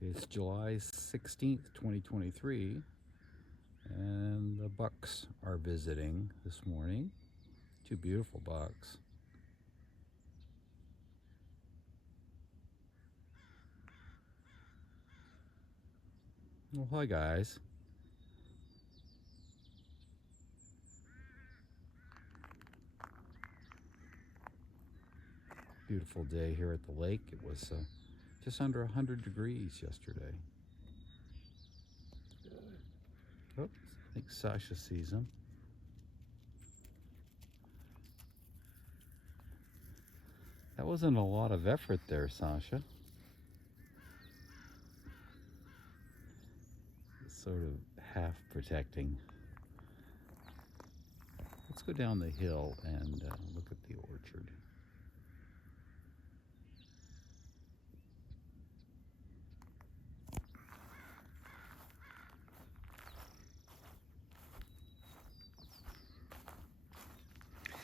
It's July 16th, 2023, and the bucks are visiting this morning. Two beautiful bucks. Well, hi guys. Beautiful day here at the lake. It was just under 100 degrees yesterday. Oops, I think Sasha sees him. That wasn't a lot of effort there, Sasha. Sort of half protecting. Let's go down the hill and look at the orchard.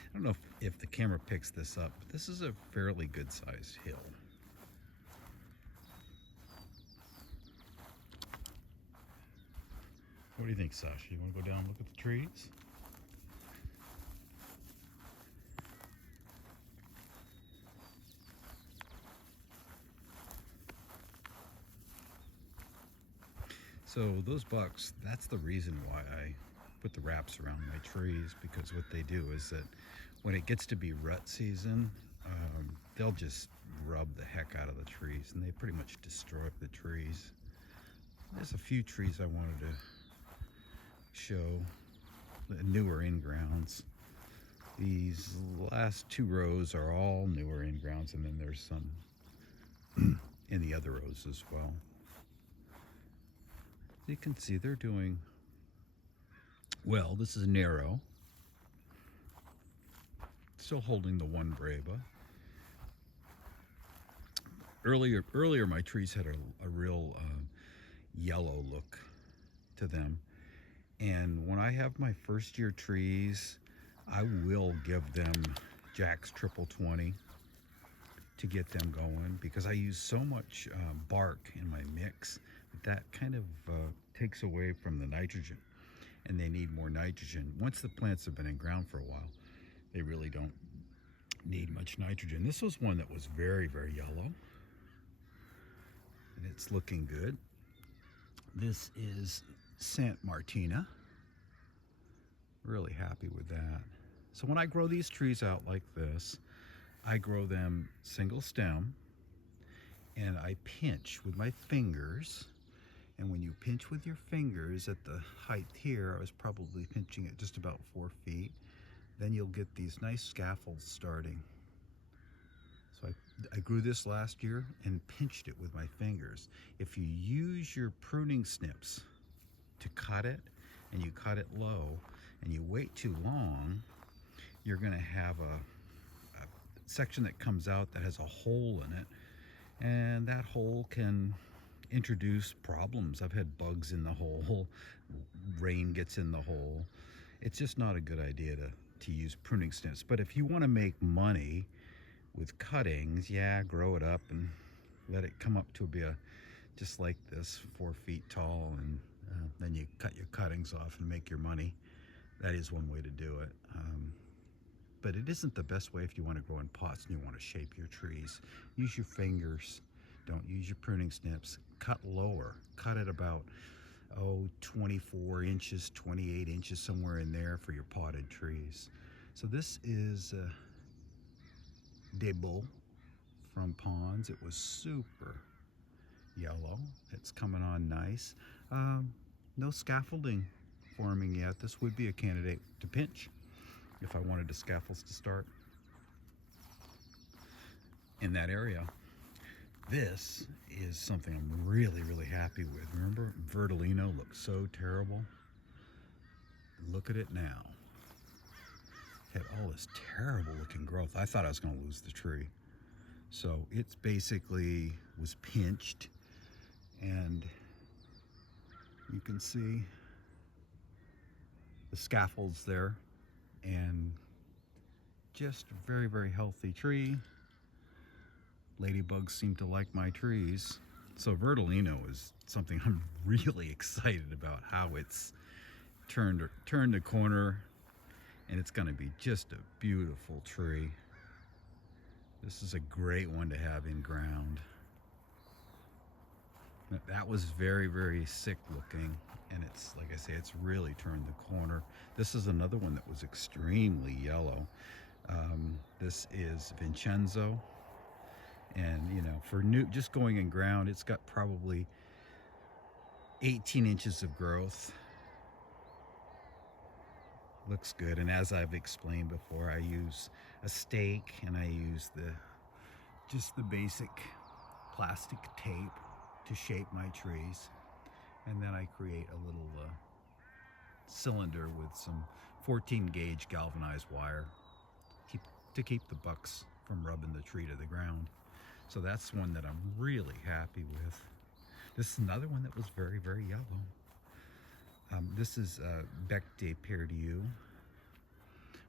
I don't know if the camera picks this up, but this is a fairly good sized hill. What do you think, Sasha? You want to go down and look at the trees? So those bucks, that's the reason why I put the wraps around my trees, because what they do is that when it gets to be rut season, they'll just rub the heck out of the trees, and they pretty much destroy the trees. There's a few trees I wanted to show, the newer in-grounds. These last two rows are all newer in-grounds, and then there's some in the other rows as well. You can see they're doing well. This is narrow, still holding the one Brava. Earlier my trees had a real yellow look to them, and when I have my first year trees, I will give them Jack's Triple 20 to get them going, because I use so much bark in my mix that kind of takes away from the nitrogen, and they need more nitrogen. Once the plants have been in ground for a while, they really don't need much nitrogen. This was one that was very, very yellow, and it's looking good. This is Sant Martina. Really happy with that. So when I grow these trees out like this, I grow them single stem, and I pinch with my fingers. And when you pinch with your fingers at the height here, I was probably pinching at just about 4 feet, then you'll get these nice scaffolds starting. So I grew this last year and pinched it with my fingers. If you use your pruning snips to cut it, and you cut it low, and you wait too long, you're going to have a section that comes out that has a hole in it, and that hole can introduce problems. I've had bugs in the hole, rain gets in the hole. It's just not a good idea to use pruning snips. But if you want to make money with cuttings, yeah, grow it up and let it come up to be just like this, 4 feet tall, and then you cut your cuttings off and make your money. That is one way to do it. But it isn't the best way if you want to grow in pots and you want to shape your trees. Use your fingers. Don't use your pruning snips. Cut lower. Cut at about 24 inches, 28 inches, somewhere in there for your potted trees. So this is Debo from Ponds. It was super yellow. It's coming on nice. No scaffolding forming yet. This would be a candidate to pinch if I wanted the scaffolds to start in that area. This is something I'm really, really happy with. Remember, Verdolino looked so terrible? Look at it now. It had all this terrible looking growth. I thought I was going to lose the tree. So it's basically was pinched, and you can see the scaffolds there, and just a very, very healthy tree. Ladybugs seem to like my trees. So Verdolino is something I'm really excited about, how it's turned the corner, and it's going to be just a beautiful tree. This is a great one to have in ground. That was very, very sick looking, and it's, like I say, it's really turned the corner. This is another one that was extremely yellow. This is Vincenzo, and you know, for new, just going in ground, it's got probably 18 inches of growth. Looks good, and as I've explained before, I use a stake and I use just the basic plastic tape to shape my trees, and then I create a little cylinder with some 14 gauge galvanized wire to keep the bucks from rubbing the tree to the ground. So that's one that I'm really happy with. This is another one that was very, very yellow. This is Bec de Perdieu.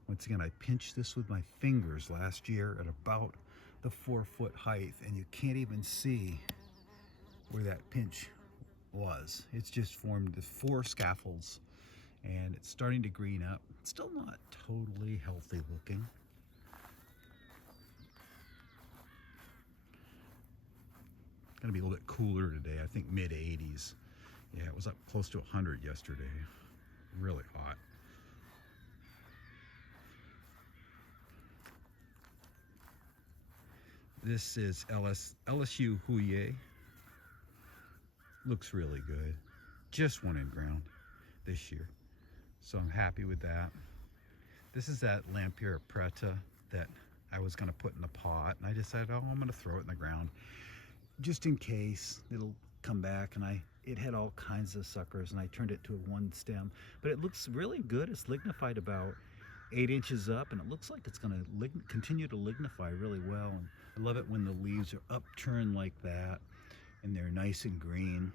Once again, I pinched this with my fingers last year at about the 4-foot height, and you can't even see where that pinch was. It's just formed the 4 scaffolds, and it's starting to green up. It's still not totally healthy looking. Gonna be a little bit cooler today. I think mid 80s. Yeah, it was up close to 100 yesterday. Really hot. This is LSU Huye. Looks really good. Just one in ground this year, so I'm happy with that. This is that Lampier Preta that I was going to put in the pot, and I decided, oh, I'm going to throw it in the ground just in case it'll come back. And it had all kinds of suckers, and I turned it to a 1 stem, but it looks really good. It's lignified about 8 inches up, and it looks like it's going to continue to lignify really well. And I love it when the leaves are upturned like that and they're nice and green.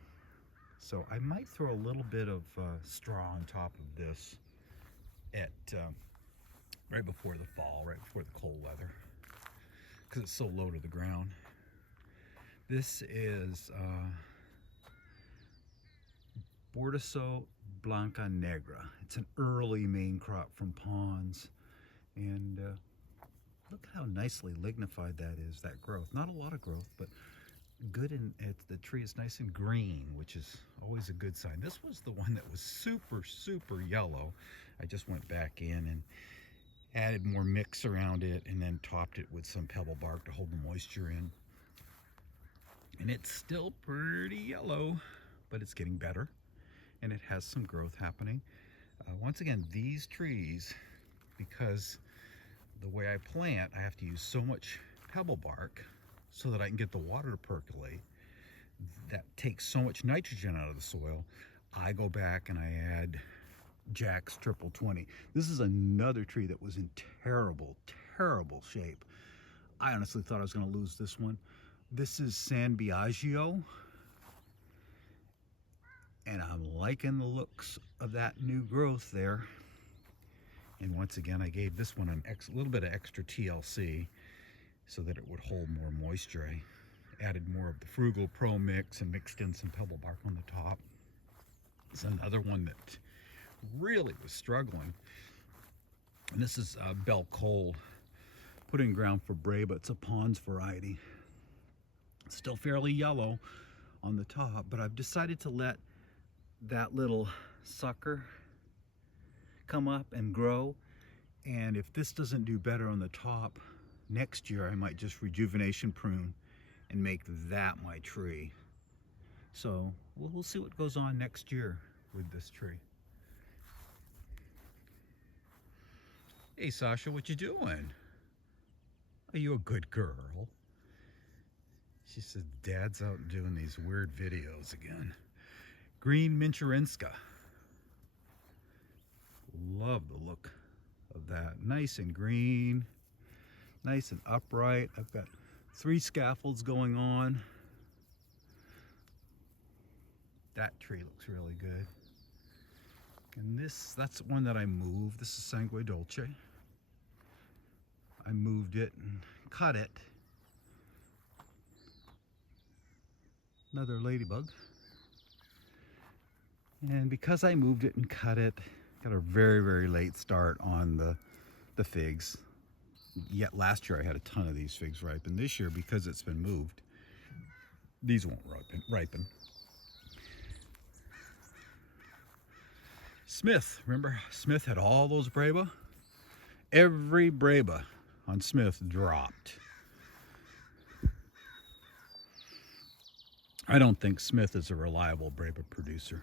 So I might throw a little bit of straw on top of this at right before the fall, right before the cold weather, because it's so low to the ground. This is Bordeaux Blanca Negra. It's an early main crop from ponds, and look how nicely lignified that is, that growth. Not a lot of growth, but good, and the tree is nice and green, which is always a good sign. This was the one that was super, super yellow. I just went back in and added more mix around it, and then topped it with some pebble bark to hold the moisture in. And it's still pretty yellow, but it's getting better, and it has some growth happening. Once again, these trees, because the way I plant, I have to use so much pebble bark so that I can get the water to percolate. That takes so much nitrogen out of the soil. I go back and I add Jack's Triple 20. This is another tree that was in terrible, terrible shape. I honestly thought I was going to lose this one. This is San Biagio, and I'm liking the looks of that new growth there. And once again, I gave this one a little bit of extra TLC so that it would hold more moisture. I added more of the Frugal Pro mix and mixed in some pebble bark on the top. It's another one that really was struggling. And this is Belle Cold, put in ground for Breba. It's a Pond's variety. It's still fairly yellow on the top, but I've decided to let that little sucker come up and grow. And if this doesn't do better on the top, next year I might just rejuvenation prune and make that my tree. So we'll see what goes on next year with this tree. Hey Sasha, what you doing? Are you a good girl? She said Dad's out doing these weird videos again. Green Minchurinska. Love the look of that. Nice and green, nice and upright. I've got 3 scaffolds going on. That tree looks really good. And that's one that I moved. This is Sangue Dolce. I moved it and cut it. Another ladybug. And because I moved it and cut it, got a very late start on the figs. Yet last year I had a ton of these figs ripen. This year, because it's been moved, these won't ripen. Smith, remember Smith had all those Breba? Every Breba on Smith dropped. I don't think Smith is a reliable Breba producer.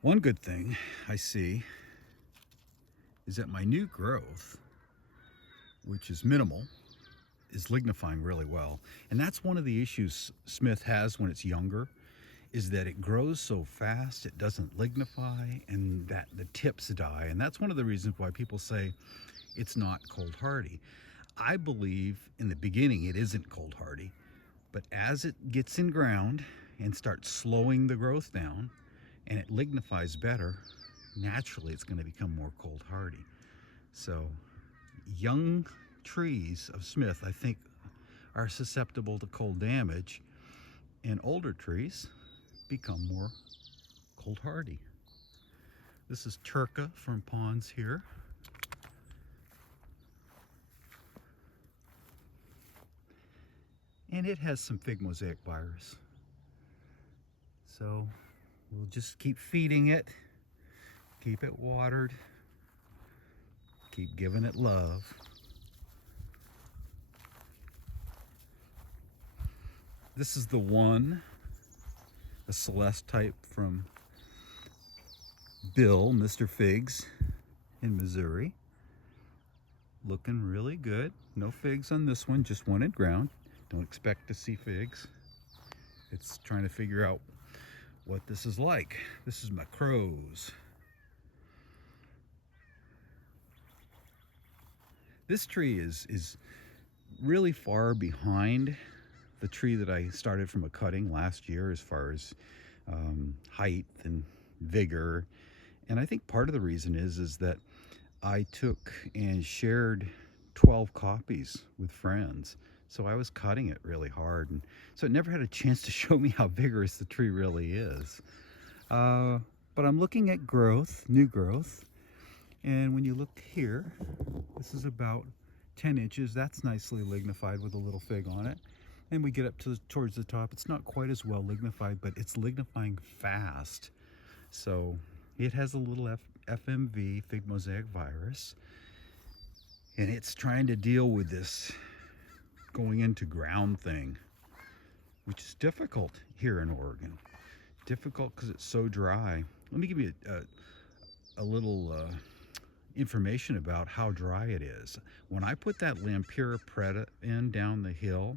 One good thing I see is that my new growth, which is minimal, is lignifying really well. And that's one of the issues Smith has when it's younger, is that it grows so fast, it doesn't lignify, and that the tips die. And that's one of the reasons why people say it's not cold hardy. I believe in the beginning it isn't cold hardy, but as it gets in ground and starts slowing the growth down and it lignifies better, naturally it's going to become more cold hardy. So young trees of Smith, I think, are susceptible to cold damage, and older trees become more cold hardy. This is Turca from Ponds here. And it has some fig mosaic virus. So we'll just keep feeding it, keep it watered, keep giving it love. This is the one, a Celeste type from Bill, Mr. Figs in Missouri. Looking really good. No figs on this one, just one in ground. Don't expect to see figs. It's trying to figure out what this is like. This is my crows. This tree is really far behind the tree that I started from a cutting last year as far as height and vigor. And I think part of the reason is that I took and shared 12 copies with friends. So I was cutting it really hard, and so it never had a chance to show me how vigorous the tree really is. But I'm looking at growth, new growth, and when you look here, this is about 10 inches. That's nicely lignified with a little fig on it. And we get up to towards the top. It's not quite as well lignified, but it's lignifying fast. So it has a little FMV, fig mosaic virus, and it's trying to deal with this going into ground thing, which is difficult here in Oregon. Difficult because it's so dry. Let me give you a little information about how dry it is. When I put that Lampira preta in down the hill,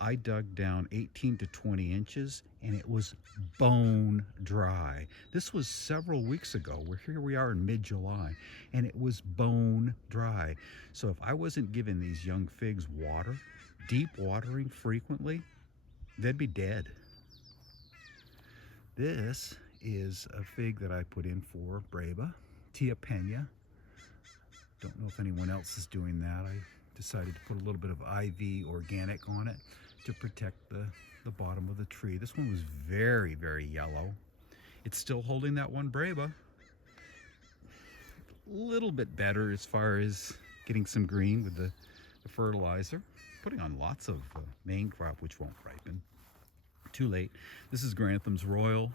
I dug down 18 to 20 inches and it was bone dry. This was several weeks ago. Here we are in mid-July and it was bone dry. So if I wasn't giving these young figs water, deep watering frequently, they'd be dead. This is a fig that I put in for Breba, Tia Pena. Don't know if anyone else is doing that. I decided to put a little bit of IV organic on it to protect the bottom of the tree. This one was very yellow. It's still holding that one Breba. A little bit better as far as getting some green with the fertilizer. Putting on lots of main crop, which won't ripen. Too late. This is Grantham's Royal.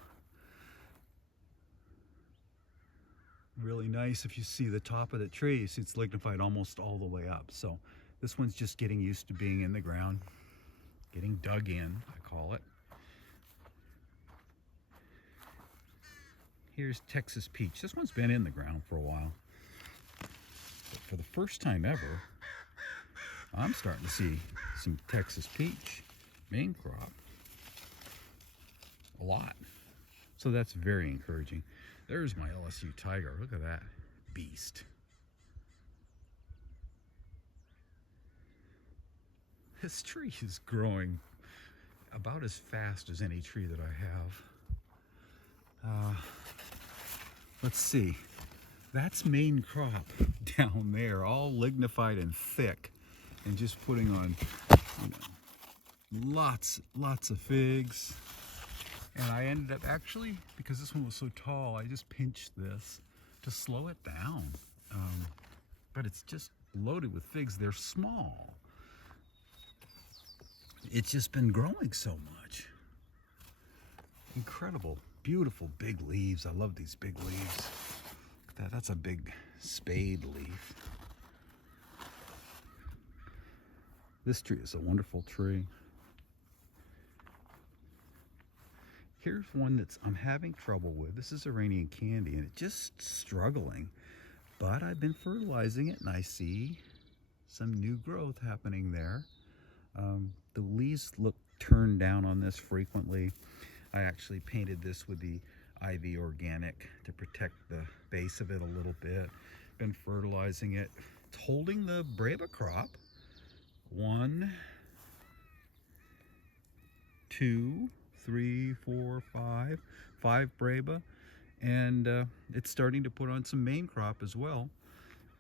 Really nice. If you see the top of the tree, you see it's lignified almost all the way up. So this one's just getting used to being in the ground, getting dug in, I call it. Here's Texas Peach. This one's been in the ground for a while. But for the first time ever, I'm starting to see some Texas Peach main crop. A lot. So that's very encouraging. There's my LSU Tiger. Look at that beast. This tree is growing about as fast as any tree that I have. Let's see. That's main crop down there, all lignified and thick, and just putting on, lots of figs. And I ended up actually, because this one was so tall, I just pinched this to slow it down. But it's just loaded with figs. They're small. It's just been growing so much. Incredible, beautiful big leaves. I love these big leaves. Look at that, that's a big spade leaf. This tree is a wonderful tree. Here's one that's I'm having trouble with. This is Iranian candy, and it's just struggling. But I've been fertilizing it, and I see some new growth happening there. The leaves look turned down on this frequently. I actually painted this with the Ivy Organic to protect the base of it a little bit. Been fertilizing it. It's holding the Breba crop. 1, 2, 3, 4, 5 Breba, and it's starting to put on some main crop as well.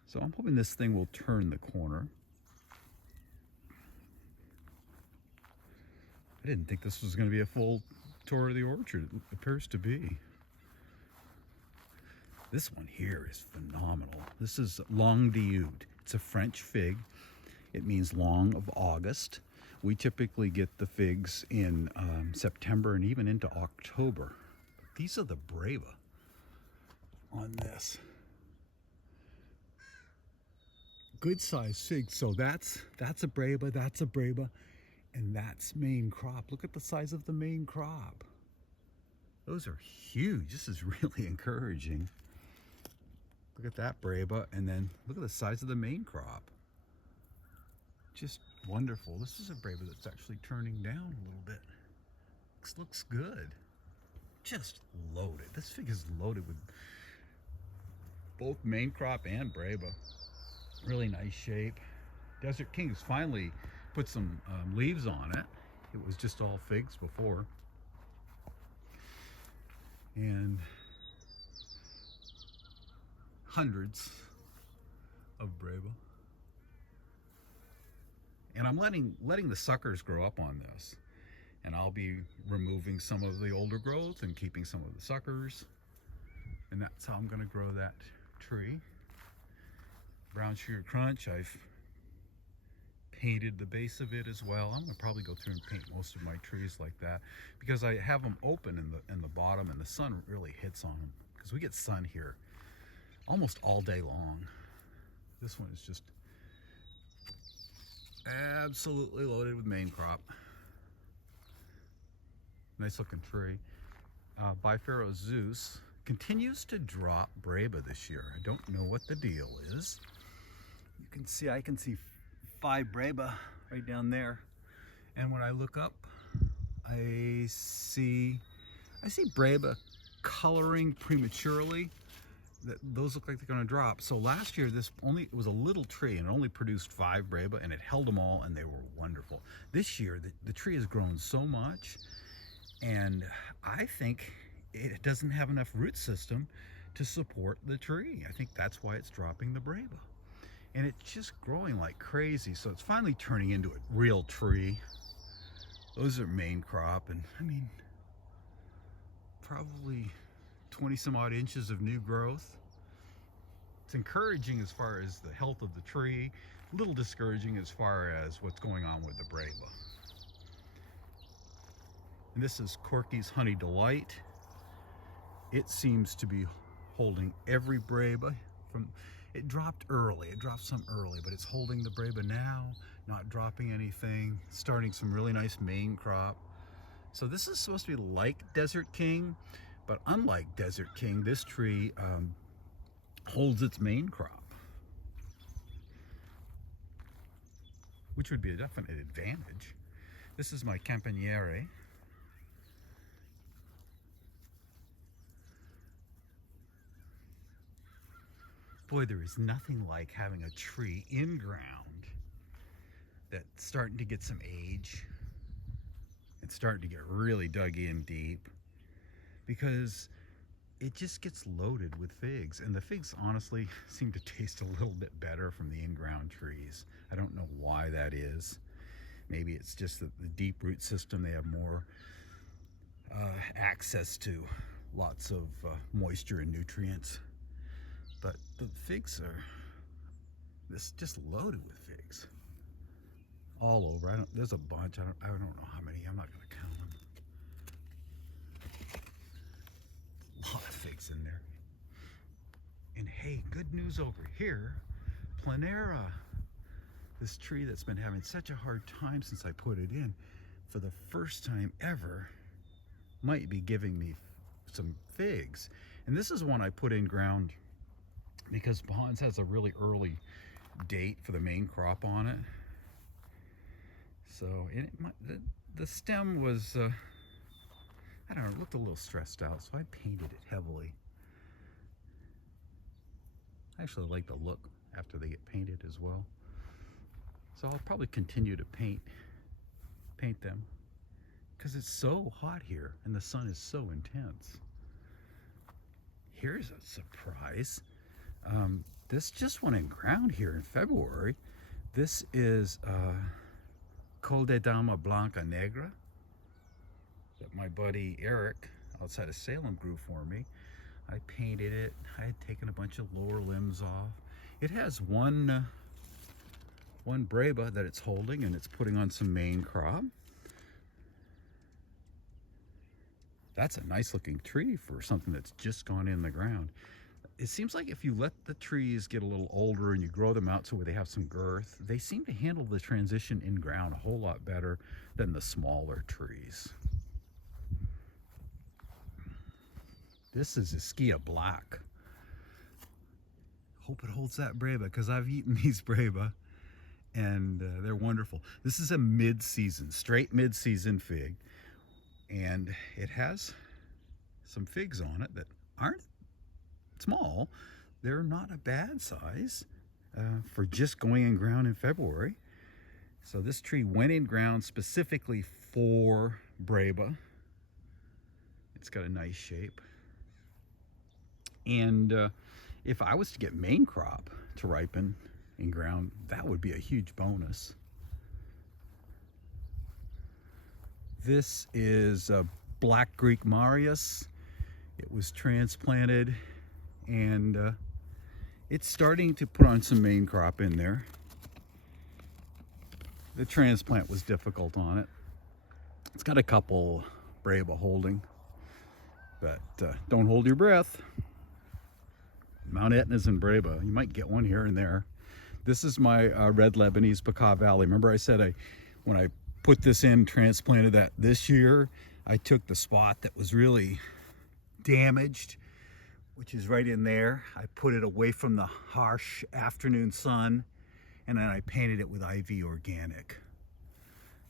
So I'm hoping this thing will turn the corner. I didn't think this was going to be a full tour of the orchard. It appears to be. This one here is phenomenal. This is Long d'Oud. It's a French fig. It means long of August. We typically get the figs in September and even into October. But these are the Breva on this. Good size figs. So that's a Breva, that's a Breva, and that's main crop. Look at the size of the main crop. Those are huge. This is really encouraging. Look at that Breva, and then look at the size of the main crop. Just wonderful. This is a Breva that's actually turning down a little bit. Looks good. Just loaded. This fig is loaded with both main crop and Breva. Really nice shape. Desert King has finally put some leaves on it. It was just all figs before. And hundreds of Breva. And I'm letting the suckers grow up on this. And I'll be removing some of the older growth and keeping some of the suckers. And that's how I'm going to grow that tree. Brown Sugar Crunch, I've painted the base of it as well. I'm going to probably go through and paint most of my trees like that, because I have them open in the bottom, and the sun really hits on them, because we get sun here almost all day long. This one is just absolutely loaded with main crop. Nice looking tree. Bifero Zeus continues to drop Breba this year. I don't know what the deal is. You can see, I can see 5 Breba right down there. And when I look up, I see Breba coloring prematurely. Those look like they're going to drop. So last year it was a little tree, and it only produced 5 Breba, and it held them all, and they were wonderful. This year the tree has grown so much, and I think it doesn't have enough root system to support the tree. I think that's why it's dropping the Breba. And it's just growing like crazy, so it's finally turning into a real tree. Those are main crop, and I mean, probably 20 some odd inches of new growth. It's encouraging as far as the health of the tree, a little discouraging as far as what's going on with the Breba. And this is Corky's Honey Delight. It seems to be holding every Breba. It dropped early, it dropped some early, but it's holding the Breba now, not dropping anything, starting some really nice main crop. So this is supposed to be like Desert King, but unlike Desert King, this tree holds its main crop, which would be a definite advantage. This is my Campaniere. Boy, there is nothing like having a tree in ground that's starting to get some age. It's starting to get really dug in deep, because it just gets loaded with figs. And the figs honestly seem to taste a little bit better from the in-ground trees. I don't know why that is. Maybe it's just that the deep root system, they have more access to lots of moisture and nutrients. But the figs are just loaded with figs all over. There's a bunch. I don't know how many. I'm not going to count them. A lot of figs in there. And hey, good news over here. Planera, this tree that's been having such a hard time since I put it in, for the first time ever, might be giving me some figs. And this is one I put in ground because Bonds has a really early date for the main crop on it. So the stem was, I don't know, it looked a little stressed out, so I painted it heavily. I actually like the look after they get painted as well. So I'll probably continue to paint them because it's so hot here and the sun is so intense. Here's a surprise. This just went in ground here in February. This is Col de Dama Blanca Negra that my buddy Eric outside of Salem grew for me. I painted it. I had taken a bunch of lower limbs off. It has one breba that it's holding, and it's putting on some main crop. That's a nice looking tree for something that's just gone in the ground. It seems like if you let the trees get a little older and you grow them out so where they have some girth, they seem to handle the transition in ground a whole lot better than the smaller trees. This is Ischia Black. Hope it holds that breba because I've eaten these breba and they're wonderful. This is a mid-season, straight mid-season fig, and it has some figs on it that aren't small. They're not a bad size for just going in ground in February. So this tree went in ground specifically for breba. It's got a nice shape. And if I was to get main crop to ripen in ground, that would be a huge bonus. This is Black Greek Marius. It was transplanted and it's starting to put on some main crop in there. The transplant was difficult on it. It's got a couple breba holding, but don't hold your breath. Mount Etna's in breba. You might get one here and there. This is my red Lebanese Bekaa Valley. Remember I said when I put this in, transplanted that this year, I took the spot that was really damaged, which is right in there. I put it away from the harsh afternoon sun, and then I painted it with IV Organic.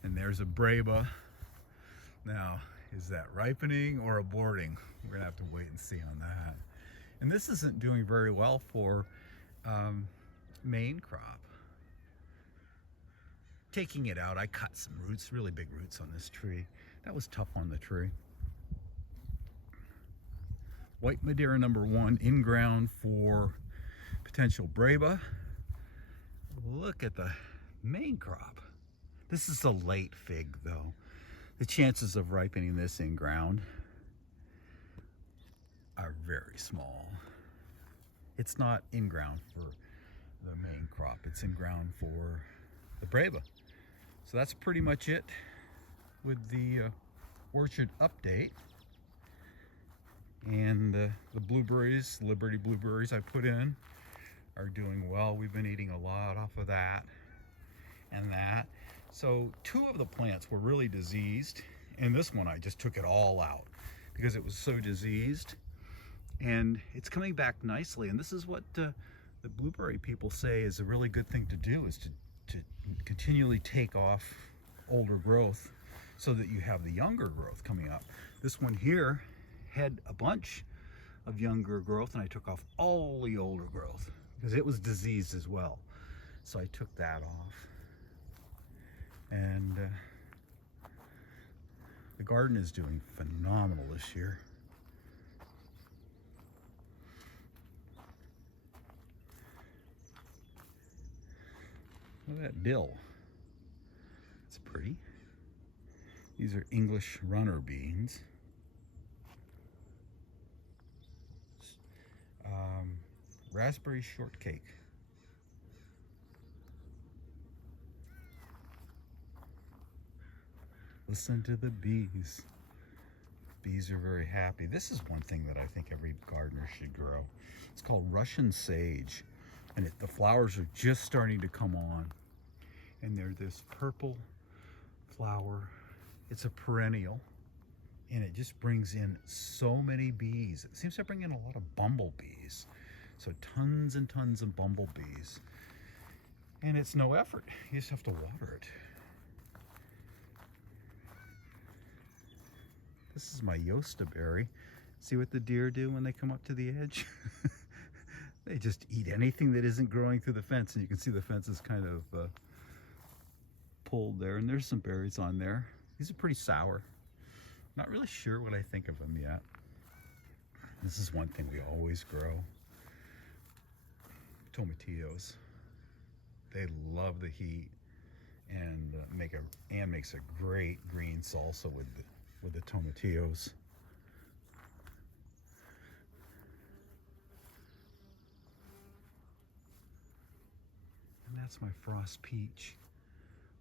And there's a breba. Now, is that ripening or aborting? We're gonna have to wait and see on that. And this isn't doing very well for main crop. Taking it out, I cut some roots, really big roots on this tree. That was tough on the tree. White Madeira #1 in ground for potential breba. Look at the main crop. This is a late fig though. The chances of ripening this in ground are very small. It's not in ground for the main crop. It's in ground for the breba. So that's pretty much it with the orchard update. And the blueberries, Liberty blueberries I put in, are doing well. We've been eating a lot off of that and that. So 2 of the plants were really diseased, and this one I just took it all out because it was so diseased. And it's coming back nicely, and this is what the blueberry people say is a really good thing to do, is to continually take off older growth so that you have the younger growth coming up. This one here had a bunch of younger growth, and I took off all the older growth because it was diseased as well. So I took that off. And the garden is doing phenomenal this year. Look at that dill. It's pretty. These are English runner beans. Raspberry shortcake. Listen to the bees. Bees are very happy. This is one thing that I think every gardener should grow. It's called Russian sage, and the flowers are just starting to come on. And they're this purple flower. It's a perennial, and it just brings in so many bees. It seems to bring in a lot of bumblebees. So tons and tons of bumblebees. And it's no effort. You just have to water it. This is my Yosta berry. See what the deer do when they come up to the edge? They just eat anything that isn't growing through the fence. And you can see the fence is kind of pulled there. And there's some berries on there. These are pretty sour. Not really sure what I think of them yet. This is one thing we always grow. Tomatillos. They love the heat, and Ann makes a great green salsa with the tomatillos. And that's my frost peach.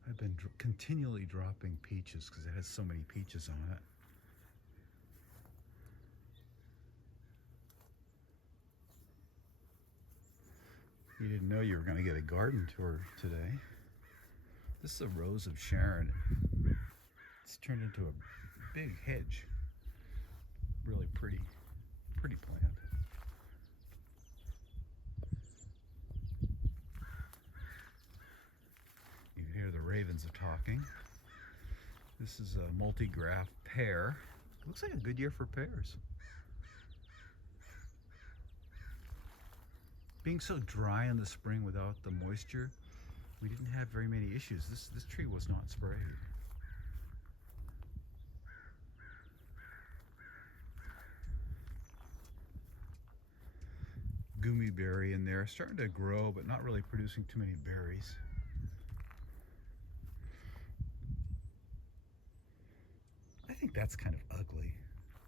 I've been continually dropping peaches because it has so many peaches on it. You didn't know you were going to get a garden tour today. This is a Rose of Sharon. It's turned into a big hedge. Really pretty plant. You can hear the ravens are talking. This is a multi-graft pear. Looks like a good year for pears. Being so dry in the spring without the moisture, we didn't have very many issues. This tree was not sprayed. Gummy berry in there, starting to grow, but not really producing too many berries. I think that's kind of ugly.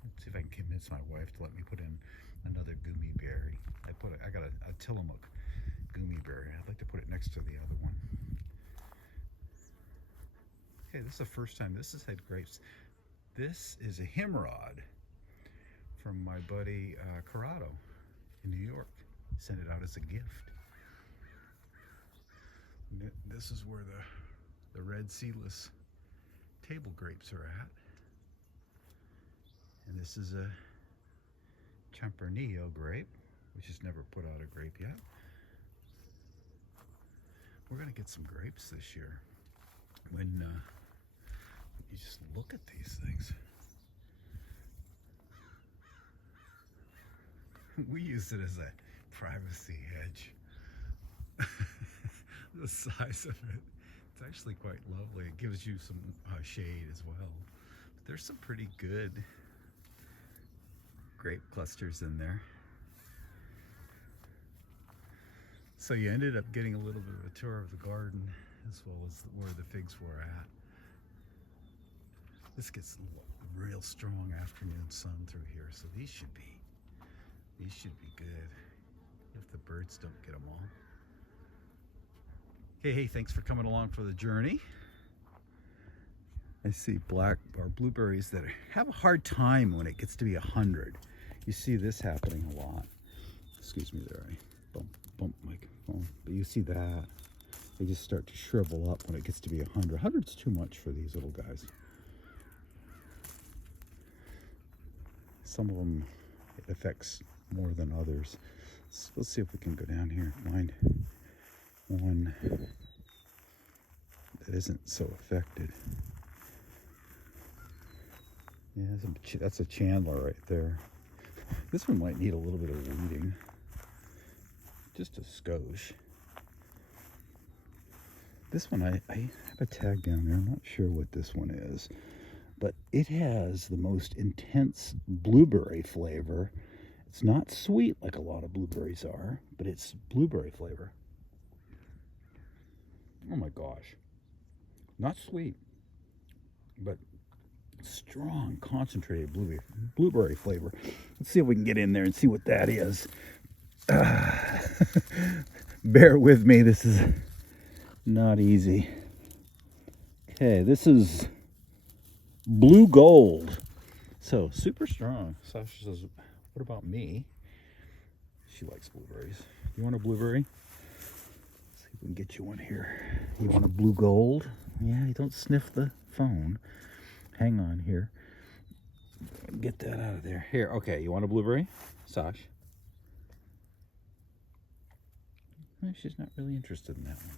Let's see if I can convince my wife to let me put in another gummy berry. I got a Tillamook gummy berry. I'd like to put it next to the other one. Okay, this is the first time this has had grapes. This is a himrod from my buddy Corrado in New York. He sent it out as a gift. And this is where the red seedless table grapes are at. And this is a Tempranillo grape, which has never put out a grape yet. We're gonna get some grapes this year. When you just look at these things. We use it as a privacy hedge. The size of it, it's actually quite lovely. It gives you some shade as well. But there's some pretty good grape clusters in there. So you ended up getting a little bit of a tour of the garden as well as where the figs were at. This gets real strong afternoon sun through here, so these should be good if the birds don't get them all. Hey, thanks for coming along for the journey. I see blueberries that have a hard time when it gets to be 100. You see this happening a lot. Excuse me there, I bump my phone. But you see that. They just start to shrivel up when it gets to be 100. 100's too much for these little guys. Some of them it affects more than others. So let's see if we can go down here and find one that isn't so affected. Yeah, that's a Chandler right there. This one might need a little bit of weeding. Just a skosh. This one, I have a tag down there. I'm not sure what this one is. But it has the most intense blueberry flavor. It's not sweet like a lot of blueberries are, but it's blueberry flavor. Oh my gosh. Not sweet. but strong concentrated blueberry flavor. Let's see if we can get in there and see what that is. Bear with me, this is not easy. Okay, this is blue gold. So super strong. Sasha says, what about me? She likes blueberries. You want a blueberry? Let's see if we can get you one here. You want a blue gold? Yeah, you don't sniff the phone. Hang on here. Get that out of there. Here, okay, you want a blueberry? Sash? She's not really interested in that one.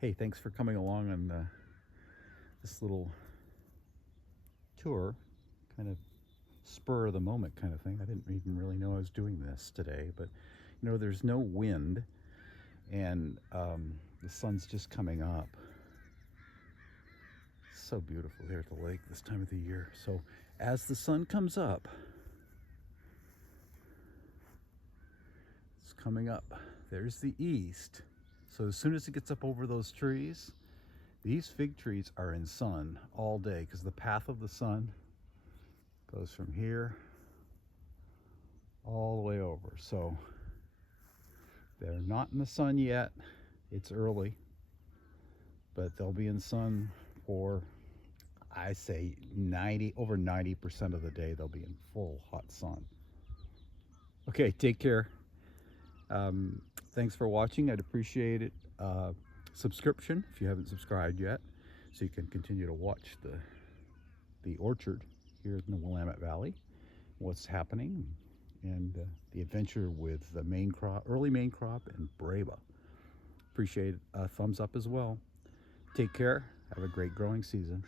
Hey, thanks for coming along on this little tour, kind of spur of the moment kind of thing. I didn't even really know I was doing this today, but you know, there's no wind, and the sun's just coming up. It's so beautiful here at the lake this time of the year. So as the sun comes up, it's coming up. There's the east. So as soon as it gets up over those trees, these fig trees are in sun all day because the path of the sun goes from here all the way over. So they're not in the sun yet. It's early, but they'll be in sun for, I say, over 90% of the day. They'll be in full hot sun. Okay, take care. Thanks for watching. I'd appreciate it. Subscription if you haven't subscribed yet, so you can continue to watch the orchard here in the Willamette Valley, what's happening, and the adventure with the main crop, early main crop, and Brava. Appreciate a thumbs up as well. Take care. Have a great growing season.